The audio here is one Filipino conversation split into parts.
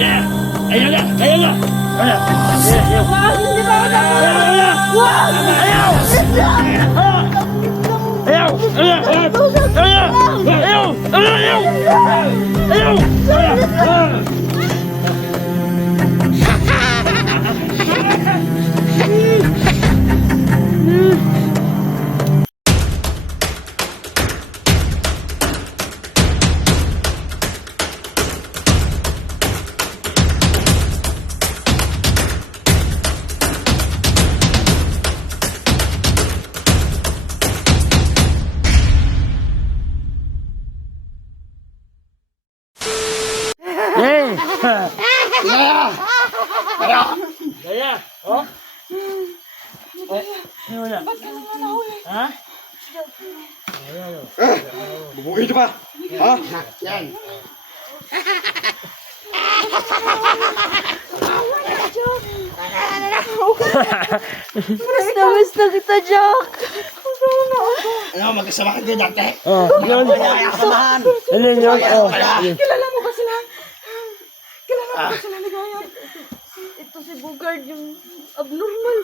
Ayaw na! Ayaw na! Ayaw! Wag! Hindi ba ako nakuha? Wag! Ayaw! Ayaw! Ayaw! Ayaw! Ayaw! Ayaw! Gaya! Oh? Ano na? Ba't ka naman nahuli? Ha? Bubugay ito pa! Ha? Yan! Miss na kita, Jack. Ano, magkasama ka din dati? Oh, yun. Kaya kasamahan! Ano yun? Oh, yun. Kilala mo ba sila? Kilala mo ba sila, Ligaya? Ito si Bugard, yung abnormal.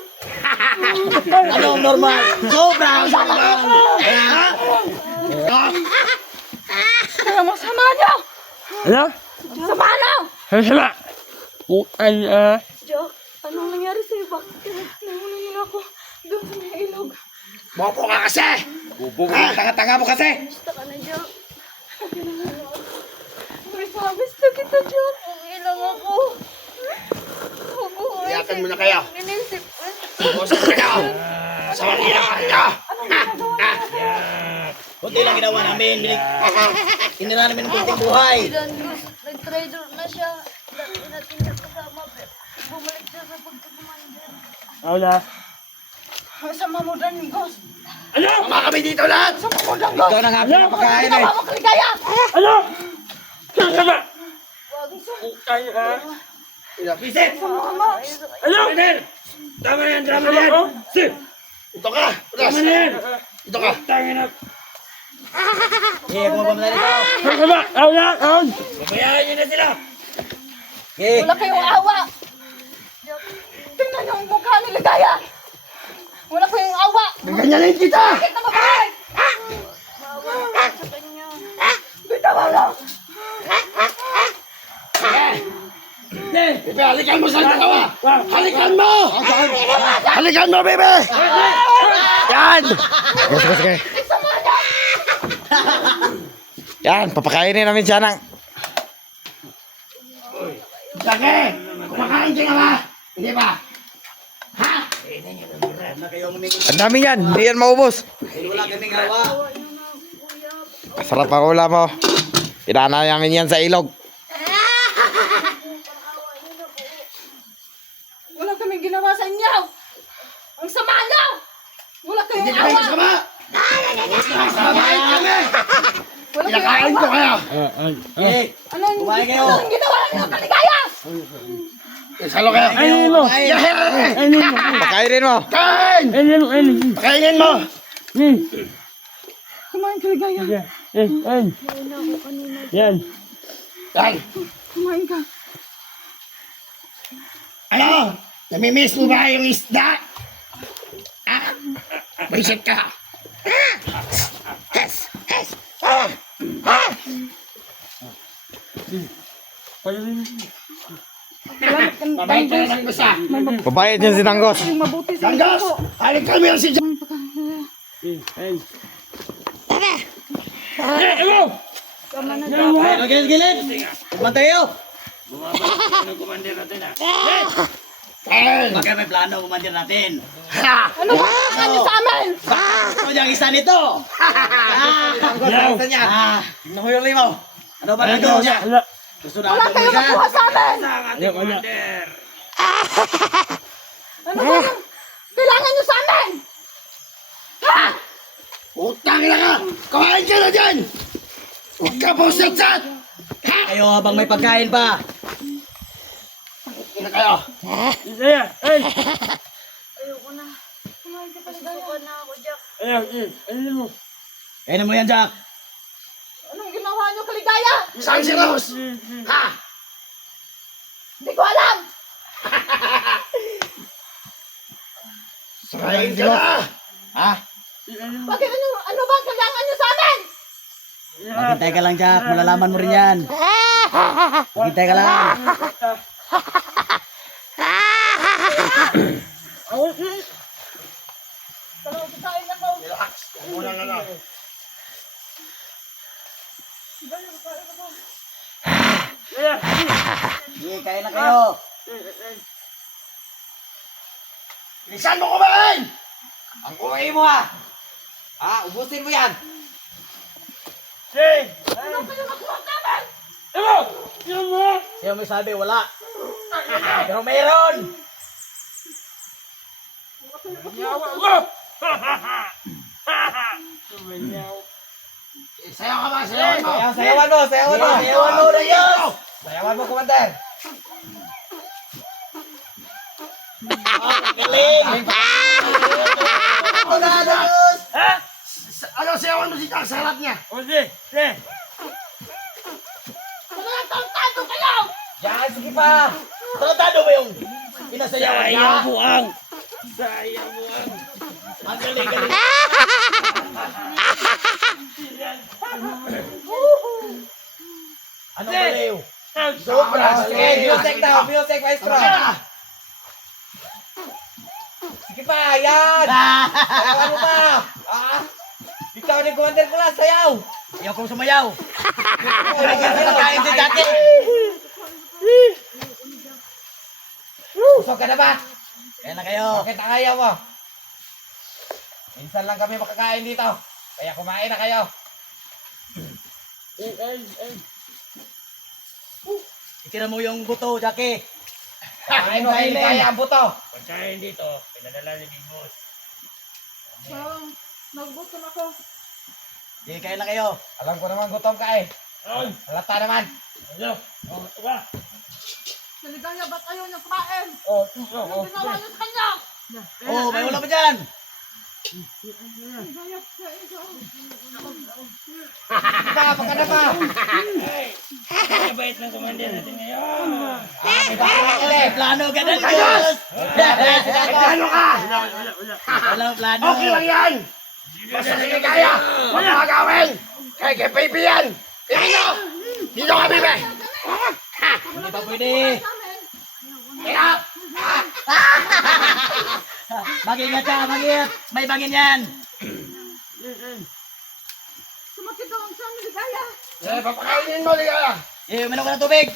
Ano, normal? Sobrang normal! Kaya masama niyo! Ano? Sama na! Sama! Ay, Jack, anong nangyari sa'yo? Bakit nahuli niyo ako doon sa may ilog? Bobo ka kasi! Bobo ka! Tanga-tanga mo kasi! Basta ka na, Jack. Miss na kita, Jack. Okay lang ako. Iyakan mo na kayo! Inisip ko. Pusok kayo! Sa mga kayo! Kunti lang ginawa namin. Hinila namin ng kunting buhay. Nag-trader na siya. Dati natin siya kasama. Bumalik siya sa pagkakumander. ako na. Sama mo dan, Ghost. Ano? Tama kami dito lahat! Sama mo dan, Ghost. Ikaw na nga pinapakain eh! Ginawa mo kaligaya! Ano? Sama! Wag isa. Ay, Pisit! Sama. Ano? Tama na yan! Tama na yan! Sir! Ito ka! Tama na yan! Ito ka! Tangin na! Eh, kumabam na nito! Sama! Ako na! Ako! Babayaan nyo na sila! Eh! Wala kayong awa. Tingnan niyo ang mukha ni Ligaya. Wala kayong awa. Ganyanin kita! Bakit na mabalik? Maawa sa kanya. Bitaw lang. Bebe, halikan mo sa katawa! Halikan mo! Halikan mo, bebe! Yan! Sige. Yan, papakainin namin siya ng... Sige! Kumakain ka ba? Hindi ba? Ha? Ang dami yan, hindi yan maubos. Wala kaming gawa. Sarap ang ulam mo. Pinana namin yan sa ilog. Wala kaming ginawa sa inyo. Ang sama niyo. Wala kayong awa. Samahin kami! Wala kayong Pinakain ko awa. kayo! Eh, Anong kumain kayo. anong ginawa niyo kaligaya? Salo kayo! Ayun mo! Yeah! Ayun mo! Pakainin mo! Kain! Ayun mo! Ayun mo! Pakainin mo! Kumain kaligaya. Ayun! Yan! Yan! Kumain ka. Ano? Namimiss mo ba yung isda? Ah? Baisit ka! Mabait ka ng gusa! Mabait niya si Tanggos! Yung mabuti sa Tanggos! Halik kami ang si John! Ayun! Ayun! Tama na Gilid! Bumantay kayo! Kain! Bakit may plano kumandir natin? Ha! Ano ba ang niyo sa amin? Ano yung isa nito? Yaw! Nahuli mo! Ano ba nito? Wala! Gusto na Wala kayong makuha sa amin. Ayaw! Wala! Ano ba ang kailangan niyo sa amin? Ha? Utang na ka! Kumain ka na dyan! Huwag ka po satsat! Ha! Kayo habang may pagkain pa. Ina kayo! Ayun! Ayun! Ayoko na. Kumain ka pa susuka na ako, Jack. Ayun! Ayun mo! Kaya mo yan, Jack. Anong ginawa niyo kaligaya? Saan si Rose? Ha? Hindi ko alam! Sakayin ka na! Ha? Bakit ano ba ang kailangan niyo sa amin? Maghintay ka lang, Jack. Malalaman mo rin yan. Maghintay ka lang. Tara, kakain ako. Relax. Muna na lang. Sige, kain na kayo. Bilisan mo kumain! Ang kumain mo ha. Ha? Ubusin mo yan. Hey! Ano kayo nakuha namin? Ano? Yan mo! Sino may sabi? Wala. Pero mayroon. Yawa ko! Sumanyaw. Sayaw ka ba? Sayaw mo! Sayawan mo. Sayawan mo. Sayawan mo na yun. Sayawan mo, Commander. Galing. Ano na, Diyos? Ha? Ano sayawan mo si Jack sa harap niya? O di! Di! Tara, tantado kayo! Yan, sige pa. Tratado mo yung pinasayawan niya. Sayang buang! Sayang buang! Ang galing. Ano baliw? Sobra. Sige, music daw. Music, maestro. Sige pa, yan. Sayawan mo pa. Ikaw ni Commander ko lang, sayaw. Ayaw kong sumayaw. Nagkakain si Jackie. Usok ka na ba? Kaya na kayo. Bakit ang ayaw mo? Minsan lang kami makakain dito. Kaya kumain na kayo. Itira mo yung buto, Jackie. Kain mo kayo kaya ang buto. Pagkain dito, pinadala ni Big Boss. Nagbuton ako. Sige, kain na kayo. Alam ko naman gutom ka eh. Ay! Halata naman. Ano? O, diba? Naligaya, ba't ayaw niyo kumain? O, Anong ginawa niyo sa kanya? Oh, may ulam pa dyan. Naligaya, Baka na pa. Mabait ng commander natin ngayon! May plano ka na, Diyos. Ano ka? Walang plano. Okay lang yan! Basta hindi kaya! Huwag mo gagawin! Kay baby yan! Dito! Dito ka, baby! Hindi pa pwede. Kaya! Mag-ingat ka, mag-ingat. May bangin yan. Sumakit daw ang siyang naligaya. Papakainin mo, di kaya! Uminom ka ng tubig.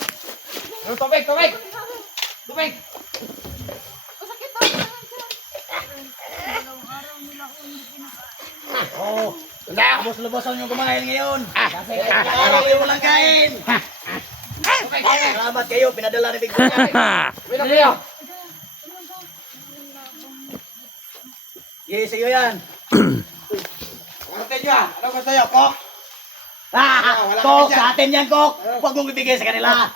Tubig. Tubig. Masakit daw ang siyang. Dalawang araw nila ako hindi pinakain. Oh, Hindi! lubos-lubosan yung kumain ngayon. Kasi araw yung walang kain. Salamat kayo, pinadala ni Big Boss yan. Uminom kayo! Yes, iyo yan. Ano nyo ah? Ano gusto nyo? Kok? Kok, sa atin yan, Kok. Huwag mong ibigay sa kanila.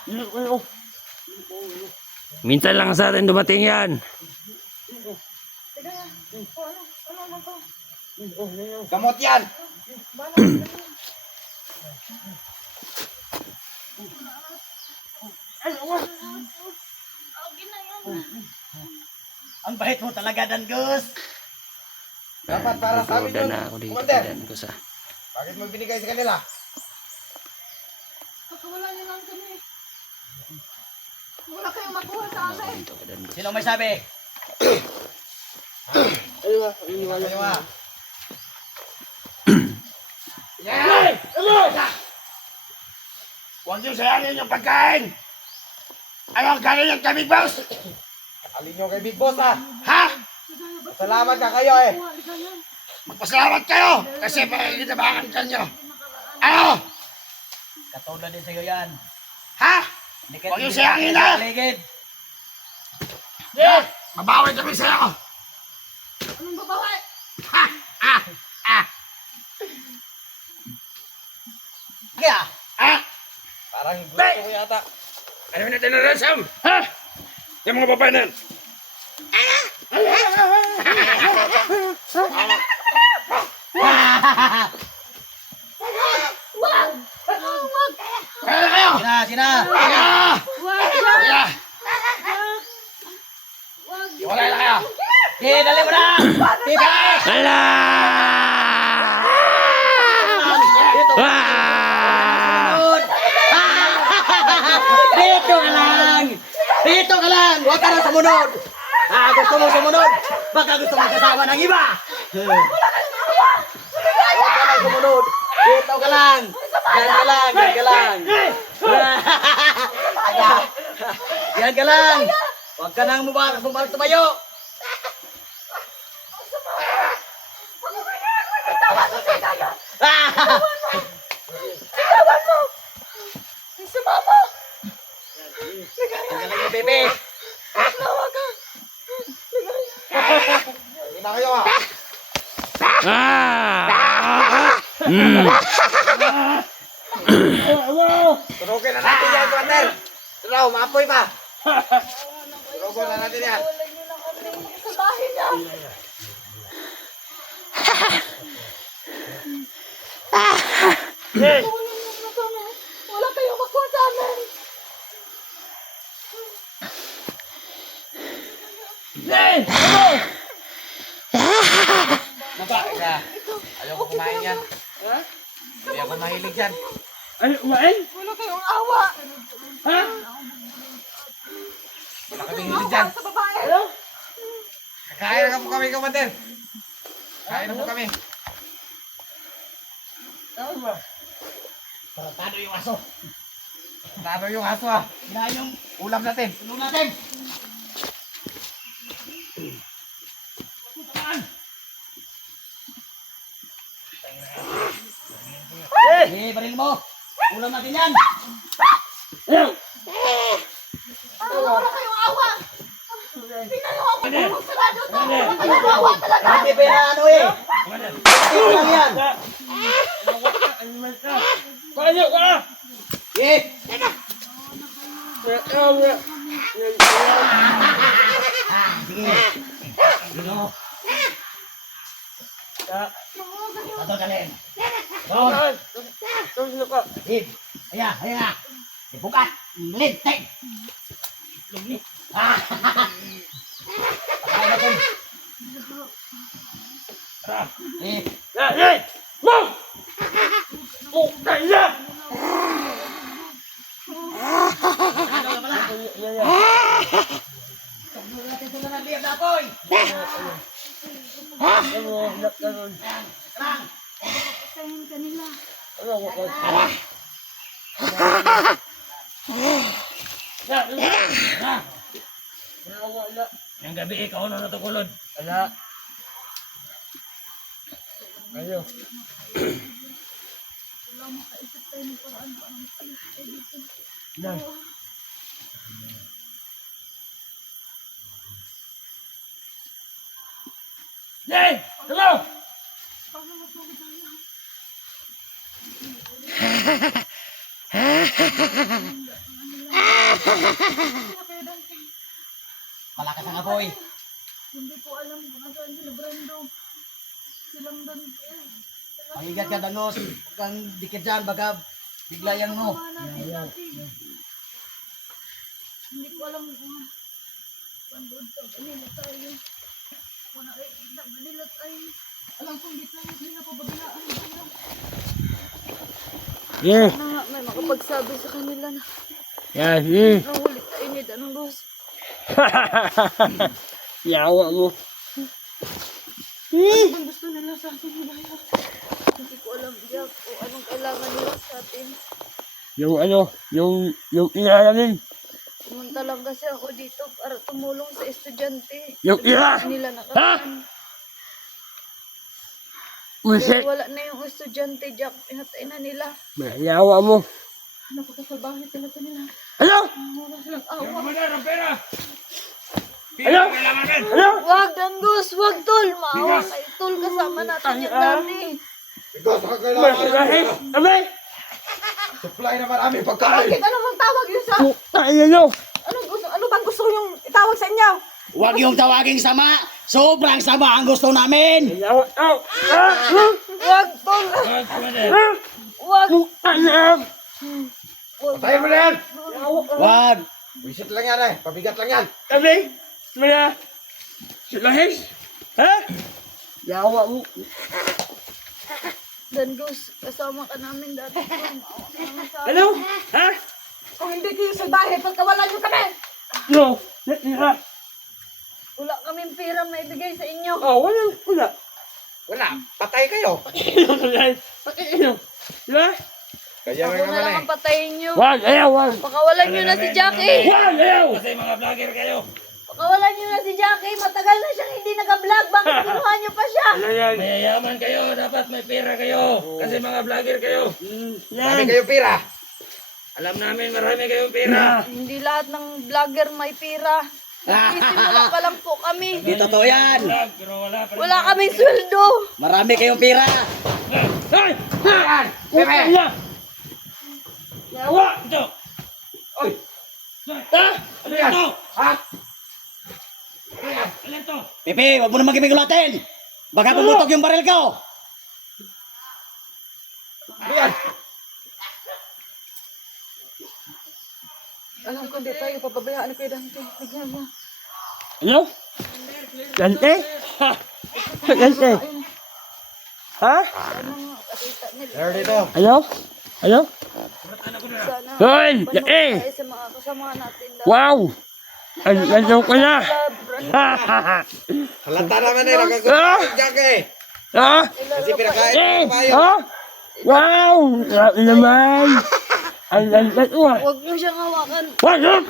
Minsan lang sa atin dumating yan. Gamot yan. Ang bait mo talaga, Dangus. Dapat para sa amin yun, Commander. Bakit mo binigay sa kanila? Pagkawala niyo lang kami. Wala kayong makuha sa amin. Sino may sabi? Kayo nga. Yan! Huwag nyo sayangin yung pagkain! Ayaw galing yung kami, boss! Alin nyo kay Big Boss, ha? Ha? Salamat ka kayo, eh. Magpasalamat kayo! Kasi pakikitabangan ka nyo! Ano? Katulad din sa'yo yan. Ha? Huwag yung sayangin, ha? Paligid. Mabawi kami sa'yo! Anong babae? Kaya, Ha? parang gusto ko yata. Ano natin na rasam? Ha? Yung mga babae na yan. Wag! Wag! Kaya kayo! Sina. Kaya! Wag! Kaya! Dali mo na! Tika! Hala! Dito ka lang! Dito ka lang! Huwag ka na sumunod! Gusto mo sumunod? Baka gusto mo kasama ng iba! Huwag ka lang sumunod! Dito ka lang! Yan ka lang! Yan ka lang! Yan ka lang! Huwag ka nang tumayo! Bitawan mo! Ay, sumama! Ang galing ni Pepe! Nawa ka! Hindi na kayo ah! Turugin na natin yan, Commander! Tulaw, maapoy pa! Turugin na natin yan! Wala niyo na kami sa bahay niya. Wala na kami. Wala kayong makuha sa amin. Mabait ka! Ayaw ko kumain yan! Ayaw ko mahilig yan! Ano, kumain? Wala kayong awa. Ha? Wala kaming hilig dyan! Sa babae. Kakain na po kami, Commander! Kain na po kami! Tado yung aso! Tado yung aso ah! Kinain yung ulam natin! Tulong natin! Baril mo! Ulam natin yan! Wala kayong awa. Tingnan mo ako. Sarado to. Wala kayong awa talaga. Hindi pa na ano eh! Ito lang yan! Paano ka? Eh! Sige! Dino! Ito galing! Doon! Hid! Ayan! Ayan! Ibukat! Lid! Tay! Lid! Pakain natin! Eh! Hey! Mom! Putay na! Ano na pala? Tuglo natin sila ng liab na apoy! Lang! Kain kanila. Yung gabi ikaw na natukulod. Wala. Ayo. Wala makaisip tayo ng paraan paano makalis tayo dito. Yan. Hey! Hello! Paano matulog tayo? Malakas ang apoy. Hindi ko alam kung nasaan sila Brando. Silang Dante. Pangigat ka danos. Huwag kang dikit dyan. Baga bigla yan mo. Hindi ko alam kung pandoon sa Manila tayo. Kung nakikita Manila tayo. Alam kong di tayo nila pababayaan tayo. Yeah. Na nga, may makapagsabi sa kanila na Yan. nahuli tayo ni Danang Rose. Yawa mo. Ano bang gusto nila sa atin nila? Hindi ko alam, Jack, kung anong kailangan nila sa atin. Yung ina namin. Pumunta lang kasi ako dito para tumulong sa estudyante. Yung ina! Nila nakaraan. Musik. Wala na yung estudyante, Jack. Pinatay na nila. Yawa mo. Napakasalbahe talaga nila. Ano? Wala silang awa. Commander, ang pera! Ano? Kailangan natin! Ano? Wag, Dangus! Wag, Tol! Maawa kayo, Tol. Kasama natin yung dati. Ikaw sa kailangan. Masalahin. Amay! Supply na marami pagkain. Bakit? Ano bang tawag yun sa... Putay nyo. Ano bang gusto yung itawag sa inyo? Huwag yung tawaging sama. Sobrang sama ang gusto namin. Yawa. Wag, Tol! Wag! Putay na. Tayo mo na yan. Wag. Wisit lang yan eh. Pabigat lang yan. Amay. Maya. Si Lahis? Ha? Yawa mo. Dan Gus, kasama ka namin dati. Ano? Ha? Kung hindi kayo sa bahay, pagkawalan niyo kami. No. Ha? Wala kaming pera maibigay sa inyo. Oh, wala. Wala, patay kayo. Pati ino. Diba? Kaya Ako na lang ang patayin niyo. Wag, ayaw, wag. Pakawalan niyo na si Jackie. Wag, ayaw. Kasi mga vlogger kayo. Pakawalan niyo na si Jackie. Matagal na siyang hindi nag-vlog. Bakit kinuha niyo pa siya? Ano yan? Mayayaman kayo, dapat may pera kayo. Kasi mga vlogger kayo. Marami Yan. kayo pera. Alam namin marami kayong pera. Hindi lahat ng vlogger may pera. Nagsisimula pa lang po kami. Di totoo yan. Pero wala pa rin. Wala kaming sweldo. Marami kayong pira. Ay! Ayan, Pepe. Yawa! Yawa! Ito. Oy, Ha? ano yan? Ha? Ano yan? Ano to? Pepe, wag mo na magimigulatin. Baka pumutok yung baril ko. Ano yan? Alam ko, di tayo papabayaan kay Dante. Tignan mo. Ano? Dante? Ha? Dante? Ha? Nakita nila. There dito. Ano? Ano? Sana. Hoy! Panuot Eh! tayo sa mga kasama natin. Wow! Ano ka na? Ha? Ha? Ha? Halata naman eh, nakagusto Ah! si Jackie. Ha? Kasi pinakain Eh! ko kayo. Ha? Wow! Grabe naman! Ang lantat mo ah! Huwag niyo siyang hawakan. Wag! Wag!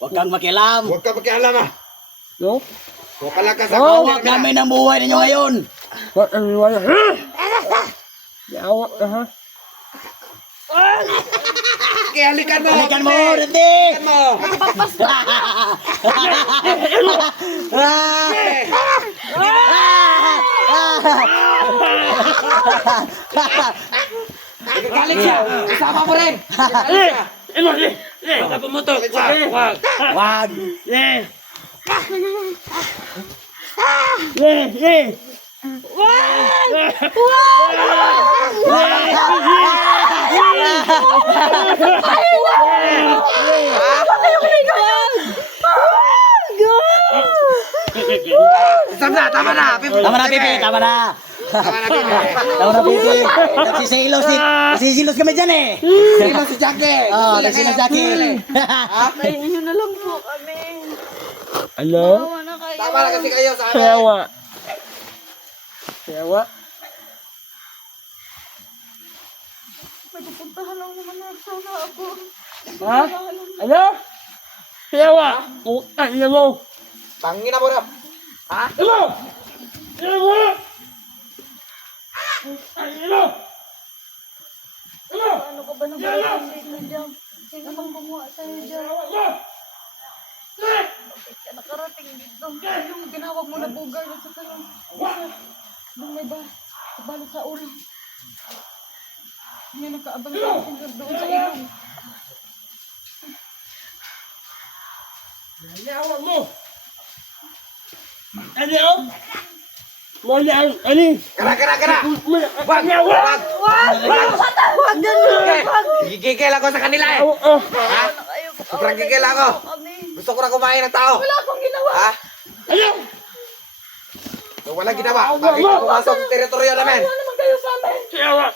Huwag kang makialam. Huwag ka makialam ah. No? Huwag ka lang ka sa Oh, Huwag namin ang buhay ninyo ngayon. Wag ang wala. Ha? Yawa ka ha? Sige, halikan mo. Halikan mo, Randy. Halikan mo. Galit siya. Isama mo rin. Eh! Ino! Eh! Eh! Baka pumutok! Wag! Wag! Wag. Eh! Eh! Eh! Isam na, tama na. Tama na, Pepe. Tama na. Tama na, Bibi. Tama na, Pepe. Nagsisilos eh. Nagsisilos kami dyan eh. Sino si Jackie? Oo, nagsisilos Jackie. Patayin niyo na lang po kami. Ano? Tawa na kayo. Tama na kasi kayo sa amin. Yawa! Yawa! May pupuntahan lang naman na sana ako. Ha? Ano? Yawa! Utang na mo! Tangina mo na. Ha? Ano? Yawa! Utang na mo! Ano? Ano ka ba naman dito dyan? Sino bang gumawa sa'yo dyan? Bakit ka nakarating dito? Yung ginawag mo na bugar at saka yung nung may ba? Kabalot sa ulo. Hindi nakaabang sa ating doon sa ilong. Yawa mo! Ano? Mula ang ani! Kara. Wag! Yawa! Huwag ganun! Huwag! Gigigil ako sa kanila eh. Oh! Ha? Na kayo, Sobrang gigil ako. kami. Gusto ko na kumain ng tao. Wala akong ginawa. Ha? Ano? Kung walang ginawa, bakit ka pumasok sa teritoryo namin? Wala naman kayo sa amin. Yawa!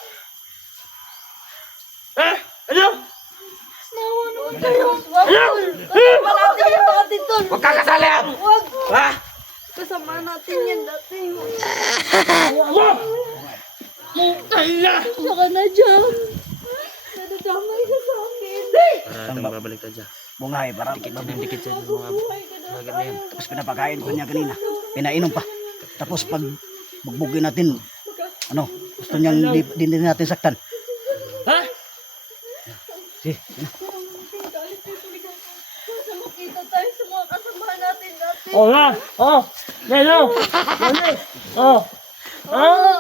Ha? Ano? Nawa naman kayo. Wag! Kasama natin yung mga titol. Huwag ka kasali ah. Wag! Ha? Kasama natin yan dati. Yawa! Utang na! Siya ka na dyan. Nadadamay ka sa akin. Bungay, parang dikit sa Buhay ka na. Tapos pinapakain ko niya kanina. Pinainom pa. Tapos pag bugbugin natin, ano, gusto niyang din natin saktan. Ha? Sige, Sana makita tayo sa mga kasama natin dati. Oh na! Oh! Nelo! Nelo! Oh! Oh!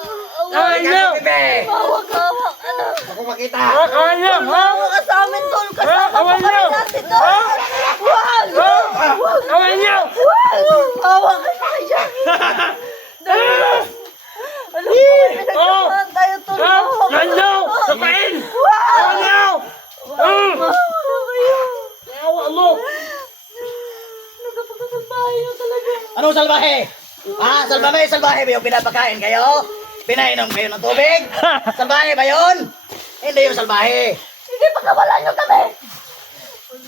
Awag Ano? Bebe! hawak ano. Ako makita. Ano? Ha? Hawak ka sa amin, tol. Kasama pa Awag kami niyo! natin, tol. Wag! Awag niyo! Wag! Hawak ka sa kanya. Alam ko, may pinagsasahan tayo, tol. Ha? Hawak ka. Nando! Kapain! Wag! Ano? Hawak na kayo. Yawa mo! Nagkapagkasalbahay na talaga. Ano Anong salbahe? Ah, salbahe ba yung pinapakain kayo? Pinainom kayo ng tubig? Salbahe ba yun? Hindi yung salbahe. Sige, pagkawalan nyo kami!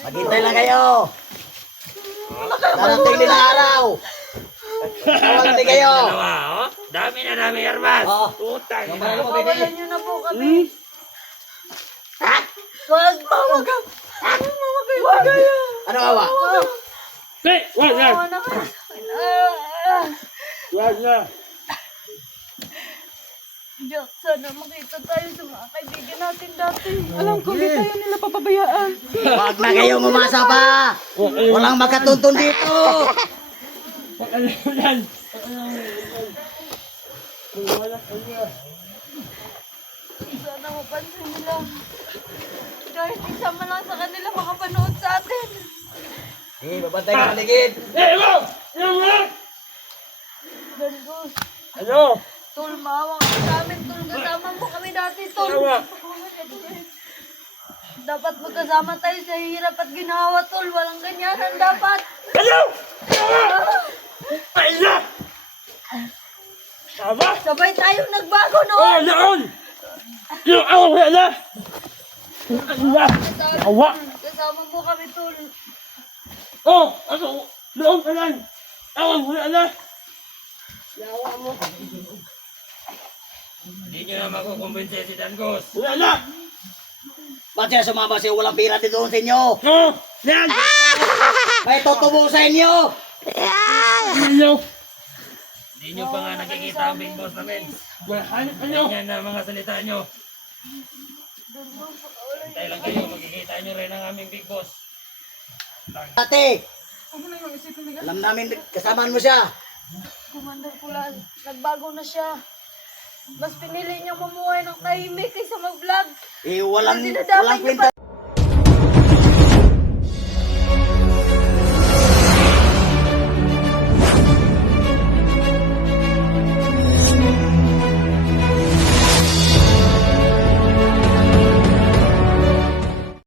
Maghintay lang kayo. Darating din ang araw. Kawalan din kayo. Dalawa, oh. Dami na dami, Armas. Oo. Utang. Pagkawalan nyo na po kami. Wag, mama ka! Mama kayo magaya! Ano awa? Wag na. Mama na kayo. Wag na. Jack, sana makita tayo sa mga kaibigan natin dati. Alam ko, di tayo nila papabayaan. Huwag na kayong umasa pa. Walang makatuntun dito. Ano yan? Wala ka niya. Sana mapansin nila. Kahit isa man lang sa kanila makapanood sa atin. Eh, babantay ka paligid. Mo! Mo! Gandos. Ano? Tol, maawa ka sa amin. Tol, kasama mo kami dati, Tol. Maawa. Dapat magkasama tayo sa hirap at ginawa, Tol. Walang ganyanan dapat. Ano? Ay na! Tama? Sabay tayong nagbago Oh, noon. noon! Yung wala na! Ano na? Awa! Kasama mo kami, Tol. Oh! Ano? Noon ka lang! Wala na! Yawa mo! Hindi nyo na makukumbinse si Dangos! Wala na! Ba't siya sumama siya? Walang pira dito sa inyo. Oh! Yan! May tutubo sa inyo. Ano? Hindi nyo pa nga nakikita ang big boss namin. Ano? Yan na mga salita nyo. Hintay lang kayo, makikita nyo rin ang aming big boss. Ate, alam namin kasamaan mo siya. Commander Pula, nagbago na siya. Mas pinili niya mamuhay ng tahimik kaysa mag-vlog. Eh, walang Dinadamay niyo kwenta.